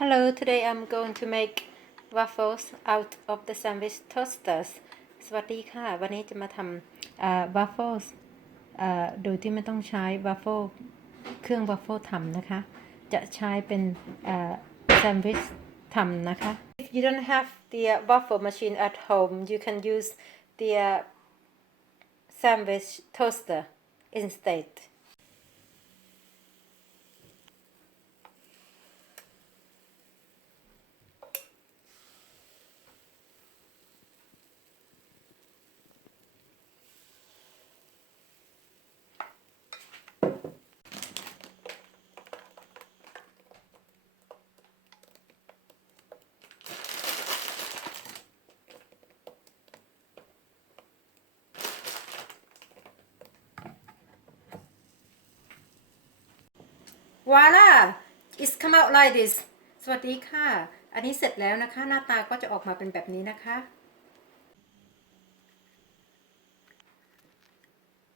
Hello, today I'm going to make waffles out of the sandwich toasters สวัสดีค่ะ วันนี้จะมาทำwaffles โดยที่ไม่ต้องใช้ waffle เครื่อง waffle ทำนะคะ จะใช้เป็นsandwich ทำนะคะ If you don't have the waffle machine at home you can use the sandwich toaster instead Voila! It's come out like this สวัสดีค่ะ อันนี้เสร็จแล้วนะคะ หน้าตาก็จะออกมาเป็นแบบนี้นะคะ